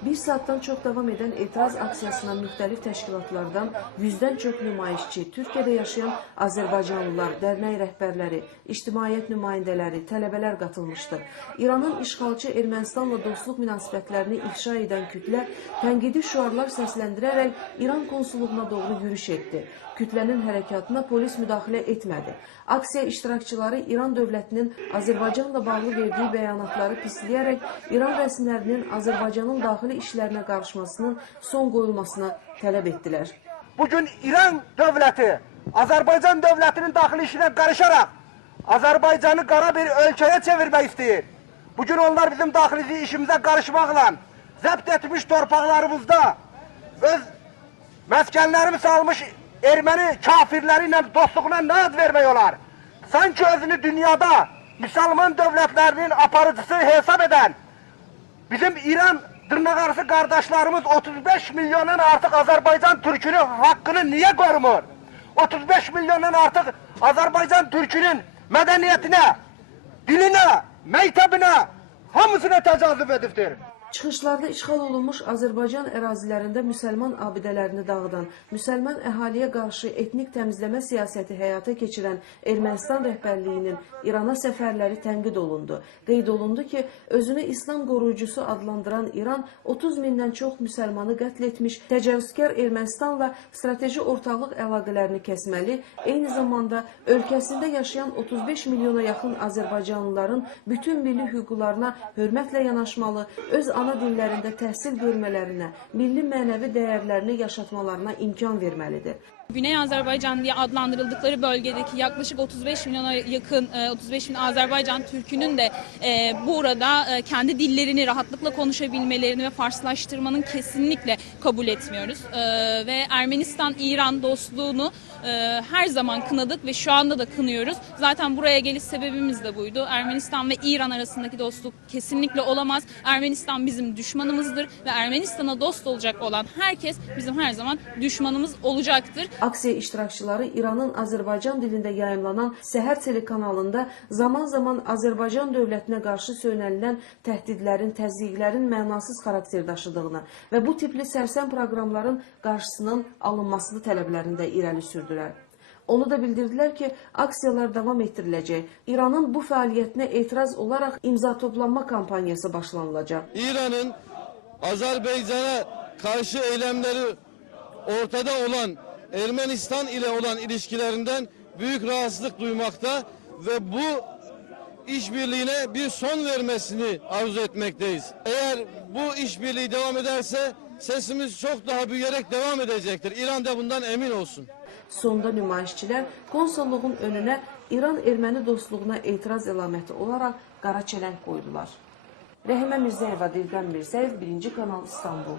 Bir saatdən çox davam edən etiraz aksiyasına müxtəlif təşkilatlardan 100-dən çox nümayişçi, Türkiyədə yaşayan Azərbaycanlılar, dərnək rəhbərləri, ictimaiyyət nümayəndələri, tələbələr qatılmışdı. İranın işğalçı Ermənistanla dostluq münasibətlərini ifşa edən kütlə tənqidi şüarlar səsləndirərək İran konsulluğuna doğru yürüş etdi. Kütlənin hərəkatına polis müdaxilə etmədi. Aksiya iştirakçıları İran dövlətinin Azərbaycanla bağlı verdiyi bəyanatları pisləyərək İran rəsmilərinin Azərbaycanın daxili işlərinə qarışmasının son qoyulmasına tələb etdilər. Bugün İran dövləti Azərbaycan dövlətinin daxili işinə qarışaraq Azərbaycanı qara bir ölkəyə çevirmək istəyir. Bugün onlar bizim daxili işimizə qarışmaqla zəbt etmiş torpaqlarımızda öz məskənlərimiz almış erməni kafirləri ilə dostluğuna nə ad vermək olar? Sanki özünü dünyada Müslüman dövlətlərinin aparıcısı hesab edən bizim İran dırnaqarası qardaşlarımız 35 milyondan artıq Azərbaycan türkünün haqqını niyə qorumur? 35 milyondan artıq Azərbaycan türkünün mədəniyyətinə, dilinə, məktəbinə hamısına təcavüz edibdir. Çıxışlarda işğal olunmuş Azərbaycan ərazilərində müsəlman abidələrini dağıdan, müsəlman əhaliyə qarşı etnik təmizləmə siyasəti həyata keçirən Ermənistan rəhbərliyinin İrana səfərləri tənqid olundu. Qeyd olundu ki, özünü İslam qoruyucusu adlandıran İran 30 mindən çox müsəlmanı qətl etmiş, təcavüzkar Ermənistanla strateji ortaqlıq əlaqələrini kəsməli, eyni zamanda ölkəsində yaşayan 35 milyona yaxın Azərbaycanlıların bütün milli hüquqlarına hörmətlə yanaşmalı, öz ana dillərində təhsil görmələrinə, milli mənəvi dəyərlərini yaşatmalarına imkan verməlidir. Güney Azerbaycan diye adlandırıldıkları bölgedeki yaklaşık 35 milyona yakın 35 bin Azerbaycan Türk'ünün de burada kendi dillerini rahatlıkla konuşabilmelerini ve Farslaştırmanın kesinlikle kabul etmiyoruz. Ve Ermenistan-İran dostluğunu her zaman kınadık ve şu anda da kınıyoruz. Zaten buraya geliş sebebimiz de buydu. Ermenistan ve İran arasındaki dostluk kesinlikle olamaz. Ermenistan bizim düşmanımızdır ve Ermenistan'a dost olacak olan herkes bizim her zaman düşmanımız olacaktır. Aksiya iştirakçıları İranın Azərbaycan dilində yayımlanan Səhər telekanalında zaman-zaman Azərbaycan dövlətinə qarşı söylənilən təhdidlərin, təzyiqlərin mənasız xarakter daşıdığını və bu tipli sərsəm proqramların qarşısının alınmasını tələblərində irəli sürdülər. Onu da bildirdilər ki, aksiyalar davam etdiriləcək. İranın bu fəaliyyətinə etiraz olaraq imza toplanma kampaniyası başlanılacaq. İran'ın Azerbaycan'a karşı eylemleri ortada olan Ermenistan ile olan ilişkilerinden büyük rahatsızlık duymakta ve bu işbirliğine bir son vermesini arzu etmekteyiz. Eğer bu işbirliği devam ederse sesimiz çok daha büyüyerek devam edecektir. İran da bundan emin olsun. Sonda nümayişçilər konsulluğun önünə İran-Erməni dostluğuna etiraz əlaməti olaraq qara çələng qoydular. Rəhimə Mirzəyeva, Dilqəm Mirzəyev, 1-ci Kanal İstanbul.